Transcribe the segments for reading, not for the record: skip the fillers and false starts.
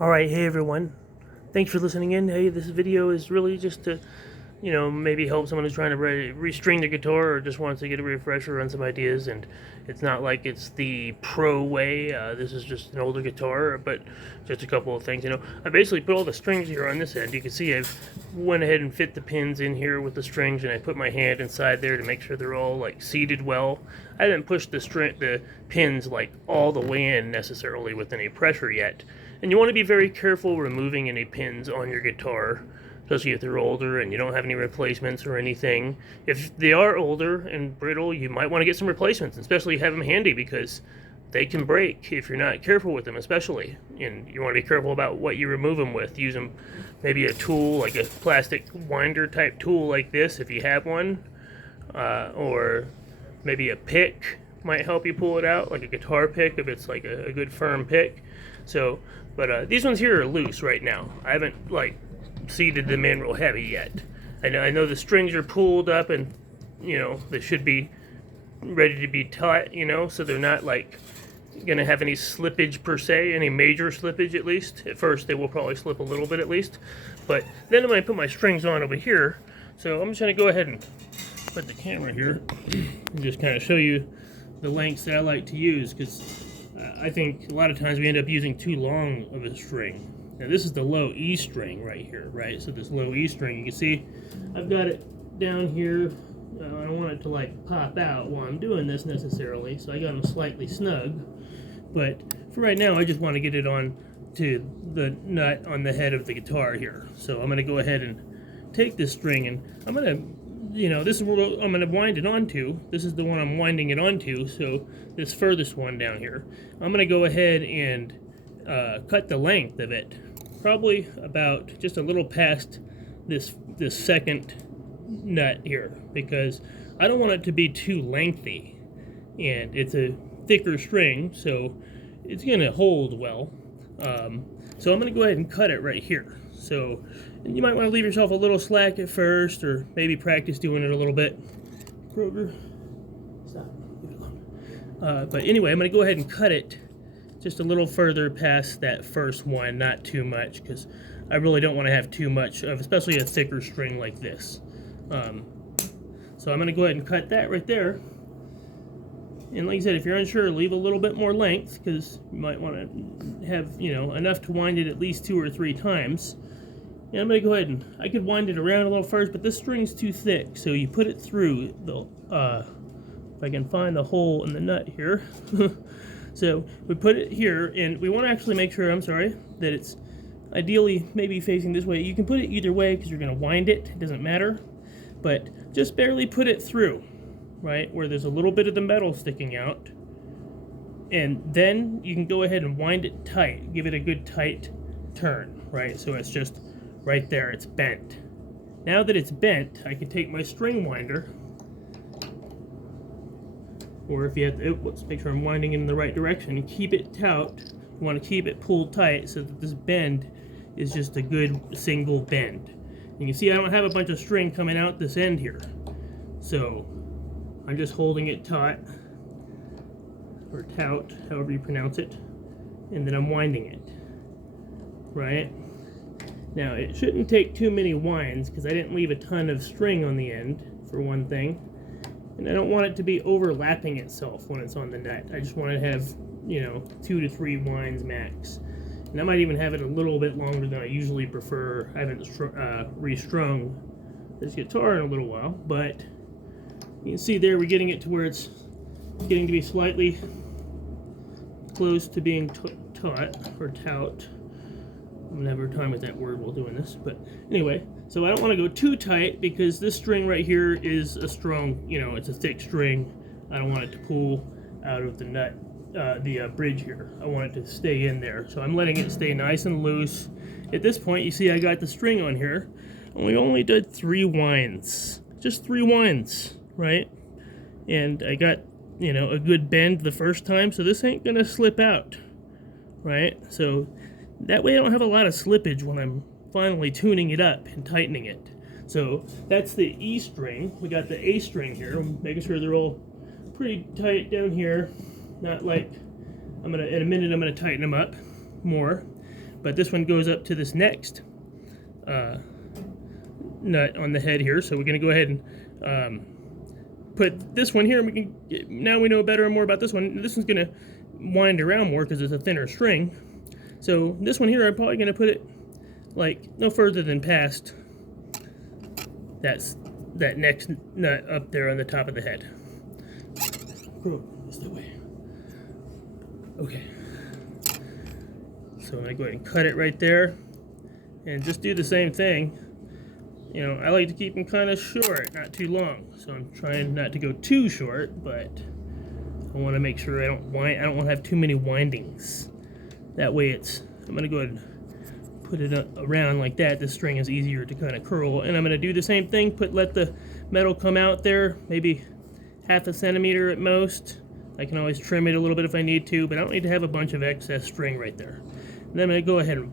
Alright, hey everyone. Thanks for listening in. Hey, this video is really just to, maybe help someone who's trying to restring their guitar or just wants to get a refresher on some ideas. And it's not like it's the pro way. This is just an older guitar, but just a couple of things. I basically put all the strings here on this end. You can see I've went ahead and fit the pins in here with the strings, and I put my hand inside there to make sure they're all like seated well. I didn't push the pins like all the way in necessarily with any pressure yet. And you want to be very careful removing any pins on your guitar, especially if they're older and you don't have any replacements or anything. If they are older and brittle, you might want to get some replacements, especially have them handy because they can break if you're not careful with them, especially. And you want to be careful about what you remove them with. Use them, maybe a tool, like a plastic winder type tool like this if you have one, or maybe a pick might help you pull it out, like a guitar pick if it's like a good firm pick. But these ones here are loose right now. I haven't seated them in real heavy yet. I know the strings are pulled up and they should be ready to be taut, so they're not gonna have any slippage per se, any major slippage at least. At first they will probably slip a little bit at least, but then I'm gonna put my strings on over here. So I'm just gonna go ahead and put the camera here and just kind of show you the lengths that I like to use, because I think a lot of times we end up using too long of a string. Now this is the low E string right here, right? So this low E string, you can see I've got it down here. I don't want it to pop out while I'm doing this necessarily, so I got them slightly snug. But for right now, I just want to get it on to the nut on the head of the guitar here. So I'm going to go ahead and take this string, and I'm going to, this is what I'm going to wind it onto. This is the one I'm winding it onto, so this furthest one down here. I'm going to go ahead and cut the length of it, probably about just a little past this second nut here, because I don't want it to be too lengthy, and it's a thicker string, so it's going to hold well. So I'm going to go ahead and cut it right here. So you might want to leave yourself a little slack at first, or maybe practice doing it a little bit. Kroger, stop, leave it alone. But anyway, I'm going to go ahead and cut it just a little further past that first one, not too much, because I really don't want to have too much of, especially a thicker string like this. So I'm going to go ahead and cut that right there. And like I said, if you're unsure, leave a little bit more length, because you might want to have, enough to wind it at least 2 or 3 times. And I'm going to go ahead and, I could wind it around a little first, but this string's too thick, so you put it through the, if I can find the hole in the nut here. So we put it here, and we want to actually make sure, that it's ideally maybe facing this way. You can put it either way because you're going to wind it, it doesn't matter. But just barely put it through, right, where there's a little bit of the metal sticking out. And then you can go ahead and wind it tight, give it a good tight turn, right? So it's just right there, it's bent. Now that it's bent, I can take my string winder, or if you have to, let's make sure I'm winding it in the right direction, and keep it taut. You want to keep it pulled tight so that this bend is just a good single bend. And you see I don't have a bunch of string coming out this end here. So I'm just holding it taut, or tout, however you pronounce it, and then I'm winding it, right? Now it shouldn't take too many winds because I didn't leave a ton of string on the end, for one thing. And I don't want it to be overlapping itself when it's on the nut. I just want to have, 2 to 3 winds max. And I might even have it a little bit longer than I usually prefer. I haven't restrung this guitar in a little while, but you can see there we're getting it to where it's getting to be slightly close to being taut, or tout. I'm never time with that word while doing this, but anyway, so I don't want to go too tight because this string right here is a strong, it's a thick string. I don't want it to pull out of the nut, the bridge here. I want it to stay in there, so I'm letting it stay nice and loose. At this point, you see I got the string on here, and we only did 3 winds, just 3 winds, right? And I got, a good bend the first time, so this ain't gonna slip out, right? So that way I don't have a lot of slippage when I'm finally tuning it up and tightening it. So that's the E string. We got the A string here. I'm making sure they're all pretty tight down here. Not like, in a minute I'm gonna tighten them up more. but this one goes up to this next nut on the head here. So we're going to go ahead and put this one here. Now we know better and more about this one. This one's going to wind around more because it's a thinner string. So this one here, I'm probably going to put it like no further than past that next nut up there on the top of the head. That way. Okay. So I'm going to go ahead and cut it right there and just do the same thing. You know, I like to keep them kind of short, not too long. So I'm trying not to go too short, but I want to make sure I don't want to have too many windings. That way I'm going to go ahead and put it around like that. This string is easier to kind of curl. And I'm going to do the same thing, let the metal come out there, maybe half a centimeter at most. I can always trim it a little bit if I need to, but I don't need to have a bunch of excess string right there. And then I'm going to go ahead and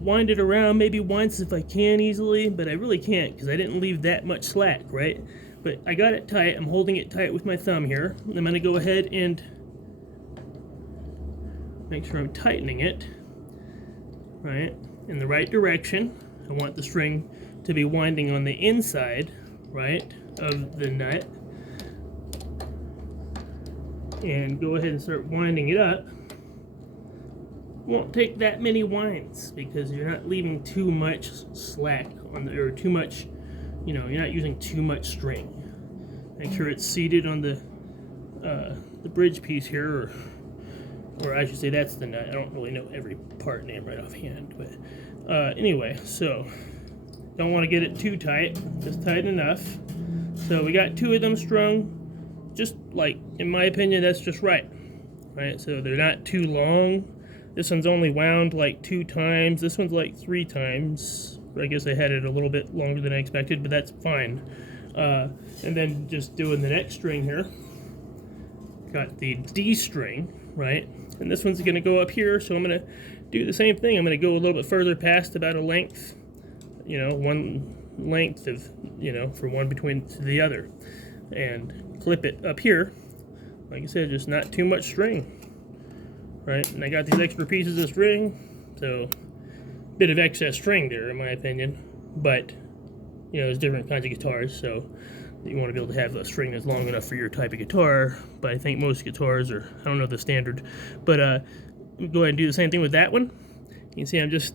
wind it around maybe once if I can easily, but I really can't because I didn't leave that much slack, right? But I got it tight. I'm holding it tight with my thumb here. I'm going to go ahead and make sure I'm tightening it, right, in the right direction. I want the string to be winding on the inside, right, of the nut. And go ahead and start winding it up. Won't take that many winds because you're not leaving too much slack on the, or too much, you know, you're not using too much string. Make sure it's seated on the bridge piece here, or I should say that's the nut. I don't really know every part name right offhand, but anyway, so don't want to get it too tight, just tight enough. So we got two of them strung, just like, in my opinion, that's just right, so they're not too long. This one's only wound like 2 times. This one's like 3 times. I guess I had it a little bit longer than I expected, but that's fine. And then just doing the next string here. Got the D string, right? And this one's going to go up here, so I'm going to do the same thing. I'm going to go a little bit further past about a length, you know, one length of, you know, for one between the other. And clip it up here. Like I said, just not too much string. Right, and I got these extra pieces of string, so a bit of excess string there in my opinion, but you know, there's different kinds of guitars, so you want to be able to have a string that's long enough for your type of guitar, but I think most guitars are, I don't know the standard, but go ahead and do the same thing with that one. You can see I'm just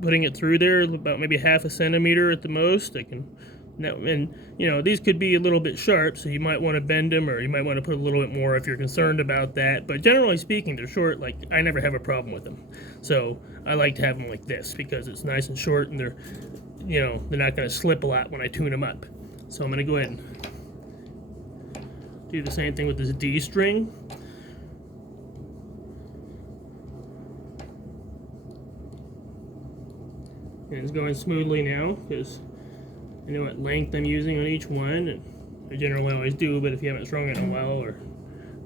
putting it through there about maybe half a centimeter at the most. I can now, and you know, these could be a little bit sharp, so you might want to bend them, or you might want to put a little bit more if you're concerned about that. But generally speaking, they're short. Like, I never have a problem with them. So I like to have them like this because it's nice and short, and they're, you know, they're not going to slip a lot when I tune them up. So I'm going to go ahead and do the same thing with this D string. And it's going smoothly now because I know what length I'm using on each one, and I generally always do, but if you haven't strung it in a while or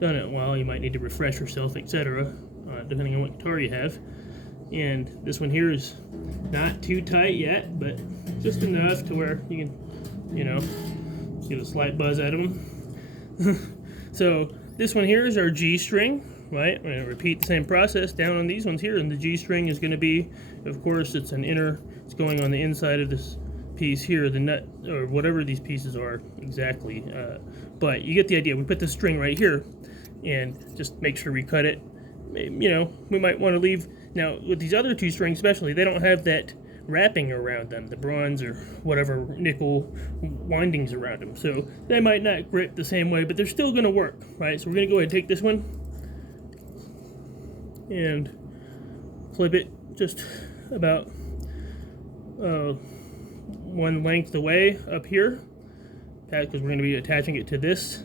done it in a while, you might need to refresh yourself, etc., depending on what guitar you have. And this one here is not too tight yet, but just enough to where you can, you know, get a slight buzz out of them. So this one here is our G string, right? I'm going to repeat the same process down on these ones here, and the G string is going to be, of course, it's going on the inside of this piece here, the nut, or whatever these pieces are exactly, but you get the idea. We put the string right here and just make sure we cut it. You know, we might want to leave, now with these other 2 strings especially, they don't have that wrapping around them, the bronze or whatever nickel windings around them, so they might not grip the same way, but they're still going to work, right? So we're going to go ahead and take this one and clip it just about one length away up here, because we're going to be attaching it to this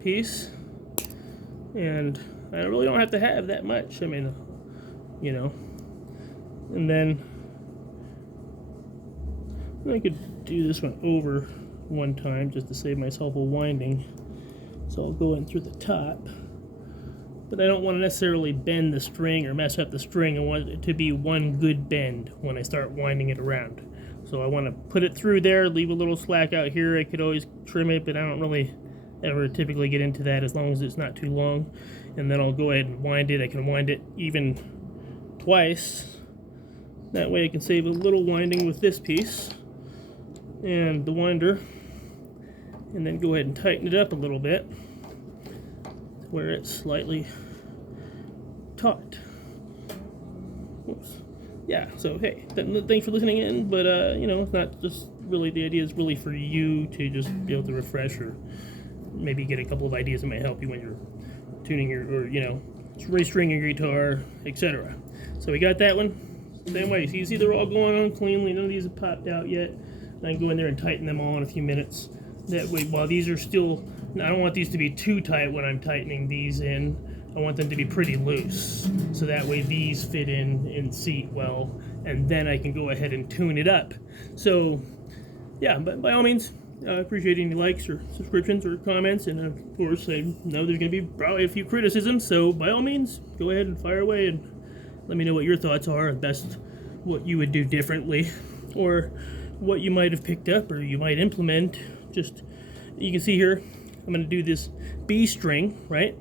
piece, and I really don't have to have that much. I mean, you know, and then I could do this one over one time just to save myself a winding, so I'll go in through the top, but I don't want to necessarily bend the string or mess up the string. I want it to be one good bend when I start winding it around. So I want to put it through there, leave a little slack out here. I could always trim it, but I don't really ever typically get into that as long as it's not too long. And then I'll go ahead and wind it. I can wind it even twice. That way I can save a little winding with this piece and the winder, and then go ahead and tighten it up a little bit where it's slightly taut. Oops. Yeah, so hey, thanks for listening in, but you know, it's not just really, the idea is really for you to just be able to refresh, or maybe get a couple of ideas that might help you when you're tuning your, or you know, restringing your guitar, etc. So we got that one. Same way, so you see they're all going on cleanly, none of these have popped out yet. And I can go in there and tighten them all in a few minutes. That way, while these are still, I don't want these to be too tight when I'm tightening these in. I want them to be pretty loose, so that way these fit in seat well, and then I can go ahead and tune it up. So yeah, but by all means, I appreciate any likes or subscriptions or comments, and of course I know there's going to be probably a few criticisms, so by all means, go ahead and fire away and let me know what your thoughts are, and best what you would do differently, or what you might have picked up or you might implement. Just, you can see here, I'm going to do this B string, right?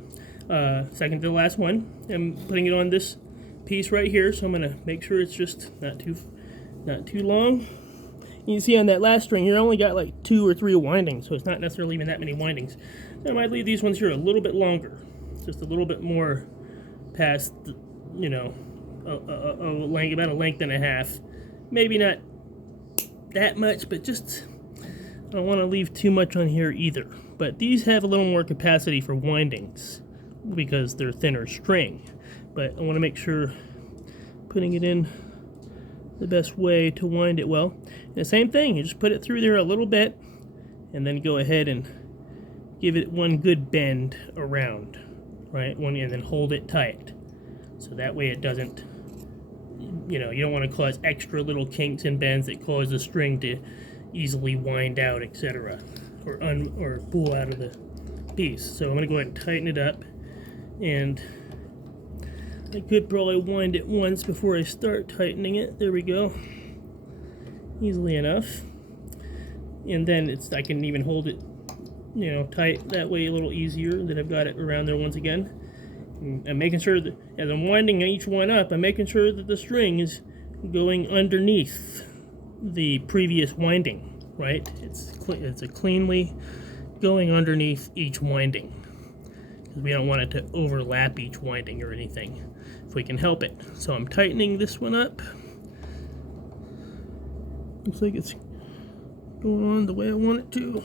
Second to the last one. I'm putting it on this piece right here, so I'm going to make sure it's just not too long. You can see on that last string here, I only got like 2 or 3 windings, so it's not necessarily even that many windings. So I might leave these ones here a little bit longer, just a little bit more past, the, you know, about a length and a half. Maybe not that much, but just, I don't want to leave too much on here either. But these have a little more capacity for windings because they're thinner string. But I want to make sure putting it in the best way to wind it well. And the same thing, you just put it through there a little bit and then go ahead and give it one good bend around, right? And then hold it tight. So that way it doesn't, you know, you don't want to cause extra little kinks and bends that cause the string to easily wind out, etc. or pull out of the piece. So I'm going to go ahead and tighten it up, and I could probably wind it once before I start tightening it. There we go. Easily enough. And then I can even hold it, you know, tight that way a little easier. That I've got it around there once again. And I'm making sure that as I'm winding each one up, I'm making sure that the string is going underneath the previous winding, right? It's a cleanly going underneath each winding, because we don't want it to overlap each winding or anything if we can help it. So I'm tightening this one up. Looks like it's going on the way I want it to.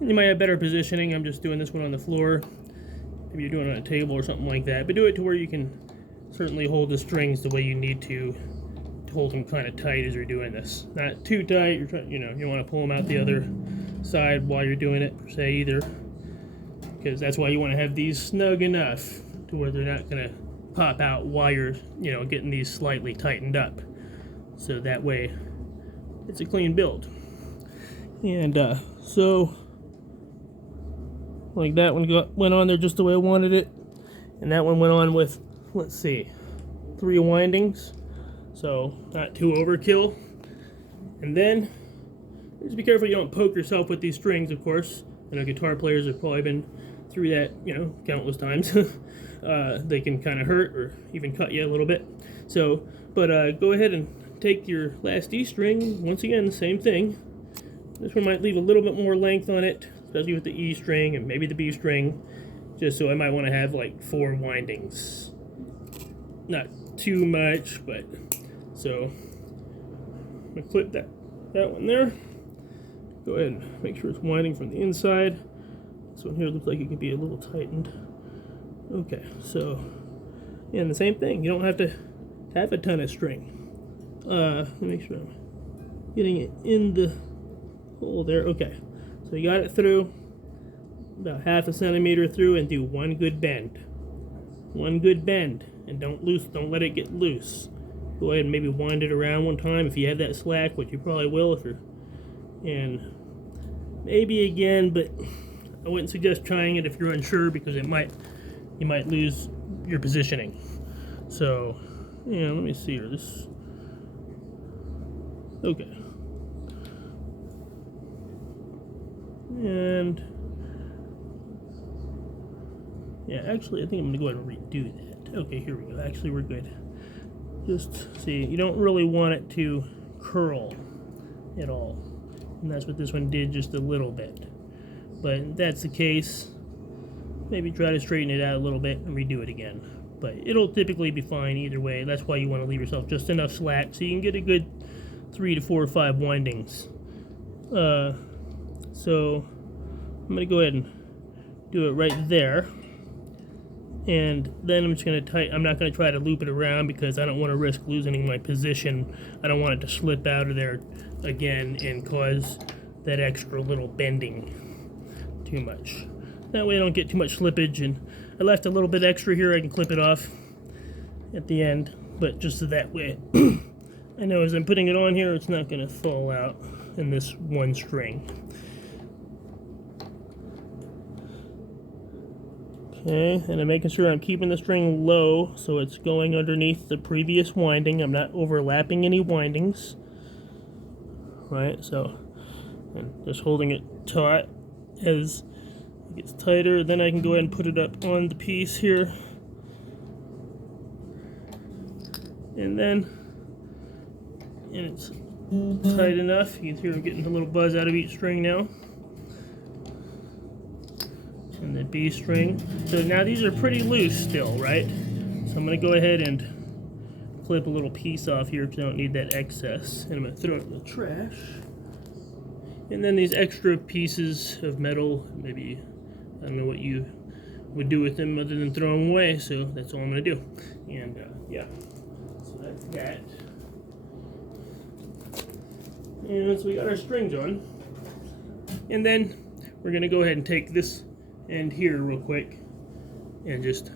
You might have better positioning. I'm just doing this one on the floor. Maybe you're doing it on a table or something like that. But do it to where you can certainly hold the strings the way you need to hold them kind of tight as you're doing this. Not too tight. You're trying, you know, you want to pull them out the other side while you're doing it per se either, because that's why you want to have these snug enough to where they're not going to pop out while you're, you know, getting these slightly tightened up. So that way it's a clean build. And so like that one went on there just the way I wanted it, and that one went on with, let's see, 3 windings, so not too overkill. And then just be careful you don't poke yourself with these strings, of course. I know guitar players have probably been through that, you know, countless times. They can kind of hurt or even cut you a little bit. So, but go ahead and take your last D string, once again, same thing. This one might leave a little bit more length on it, especially with the E string and maybe the B string, just so I might want to have like 4 windings. Not too much, but so I'm gonna clip that one there. Go ahead and make sure it's winding from the inside. This one here looks like it could be a little tightened. Okay, so yeah, and the same thing. You don't have to have a ton of string. Let me make sure I'm getting it in the hole there. Okay, so you got it through about 1/2 centimeter through, and do one good bend. One good bend, and don't let it get loose. Go ahead and maybe wind it around one time if you have that slack, which you probably will if you're, and maybe again, but I wouldn't suggest trying it if you're unsure, because you might lose your positioning. So yeah, let me see here. This, okay, and Yeah, actually, I think I'm going to go ahead and redo that. Okay, here we go. Actually, we're good. Just see, you don't really want it to curl at all. And that's what this one did, just a little bit. But if that's the case, maybe try to straighten it out a little bit and redo it again. But it'll typically be fine either way. That's why you want to leave yourself just enough slack so you can get a good 3 to 4 or 5 windings. So I'm going to go ahead and do it right there. And then I'm just going to tighten. I'm not going to try to loop it around because I don't want to risk losing my position. I don't want it to slip out of there again and cause that extra little bending too much. That way I don't get too much slippage, and I left a little bit extra here. I can clip it off at the end, but just so that way I know as I'm putting it on here, it's not going to fall out in this one string. Okay, and I'm making sure I'm keeping the string low so it's going underneath the previous winding. I'm not overlapping any windings. Right, so and just holding it taut as it gets tighter. Then I can go ahead and put it up on the piece here. And it's tight enough. You can hear I'm getting a little buzz out of each string now. And the B string. So now these are pretty loose still, right? So I'm going to go ahead and clip a little piece off here because I don't need that excess. And I'm going to throw it in the trash. And then these extra pieces of metal, maybe, I don't know what you would do with them other than throw them away, so that's all I'm going to do. And yeah, so that's that. And so we got our strings on. And then we're going to go ahead and take this end here real quick and just,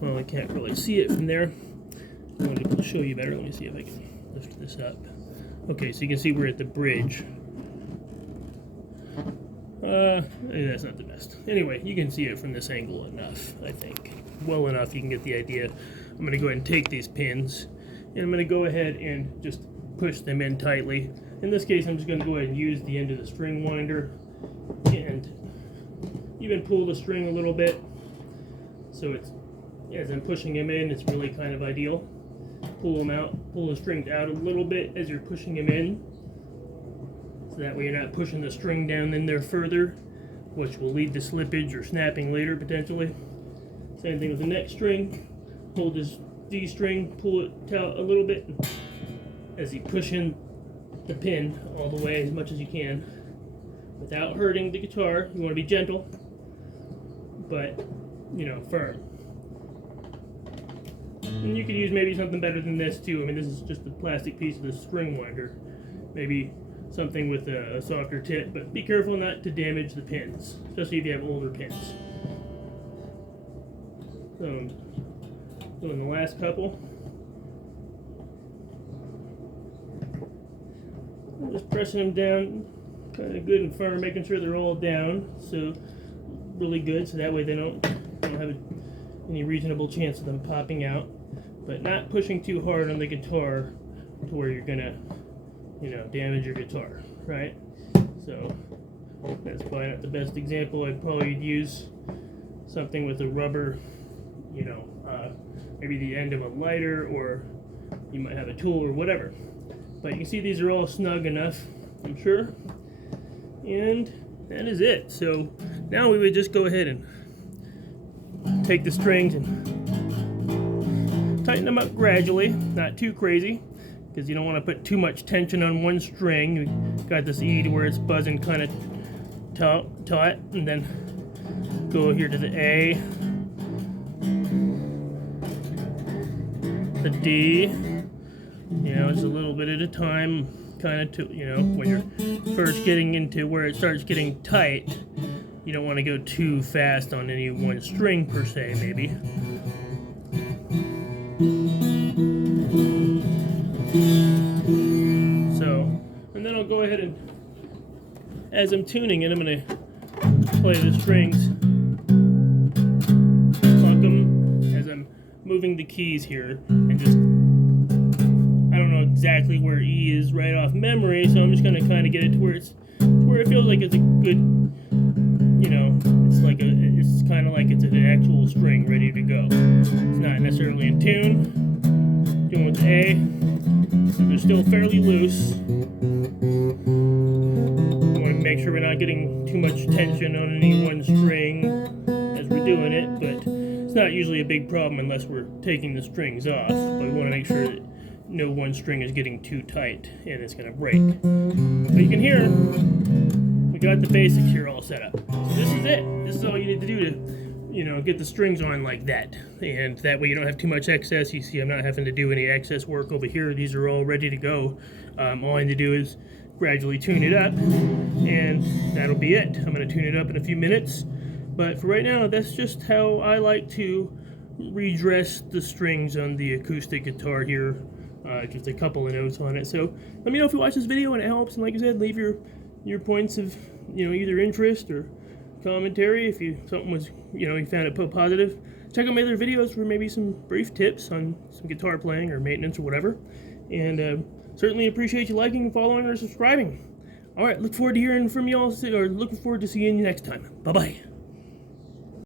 well, I can't really see it from there. I wanted to show you better. Let me see if I can lift this up. Okay, so you can see we're at the bridge. That's not the best. Anyway, you can see it from this angle enough, I think. Well enough, you can get the idea. I'm going to go ahead and take these pins, and I'm going to go ahead and just push them in tightly. In this case, I'm just going to go ahead and use the end of the string winder and even pull the string a little bit. So it's, as I'm pushing them in, it's really kind of ideal. Pull them out, pull the strings out a little bit as you're pushing them in. So that way you're not pushing the string down in there further, which will lead to slippage or snapping later potentially. Same thing with the next string. Hold this D string, pull it out a little bit as you push in the pin all the way as much as you can without hurting the guitar. You want to be gentle, but, you know, firm. And you could use maybe something better than this too. I mean, this is just a plastic piece of the string winder. Maybe something with a softer tip, but be careful not to damage the pins, especially if you have older pins. So I'm doing the last couple. I'm just pressing them down kind of good and firm, making sure they're all down. So really good, so that way they don't have any reasonable chance of them popping out, but not pushing too hard on the guitar to where you're gonna, you know, damage your guitar, right? So that's probably not the best example. I'd probably use something with a rubber, you know, maybe the end of a lighter, or you might have a tool or whatever. But you can see these are all snug enough, I'm sure. And that is it. So now we would just go ahead and take the strings and tighten them up gradually, not too crazy, because you don't want to put too much tension on one string. You got this E to where it's buzzing kind of taut, and then go here to the A, the D, you know, just a little bit at a time, kind of, to, you know, when you're first getting into where it starts getting tight, you don't want to go too fast on any one string per se, maybe. So, and then I'll go ahead and, as I'm tuning it, I'm going to play the strings, pluck them as I'm moving the keys here, and just, I don't know exactly where E is right off memory, so I'm just going to kind of get it to where it feels like it's a good you know, it's kind of like it's an actual string ready to go. It's not necessarily in tune. Doing with the A, so they're still fairly loose. We want to make sure we're not getting too much tension on any one string as we're doing it, but it's not usually a big problem unless we're taking the strings off. But we want to make sure that no one string is getting too tight and it's going to break. But you can hear we got the basics here all set up. So this is it. This is all you need to do to, you know, get the strings on like that. And that way you don't have too much excess. You see I'm not having to do any excess work over here. These are all ready to go. All I need to do is gradually tune it up, and that'll be it. I'm going to tune it up in a few minutes. But for right now, that's just how I like to redress the strings on the acoustic guitar here. Just a couple of notes on it. So let me know if you watch this video and it helps. And like I said, leave your points of, you know, either interest or commentary if something was, you know, you found it positive. Check out my other videos for maybe some brief tips on some guitar playing or maintenance or whatever. And certainly appreciate you liking, following, or subscribing. All right, look forward to hearing from you all, or looking forward to seeing you next time. Bye bye.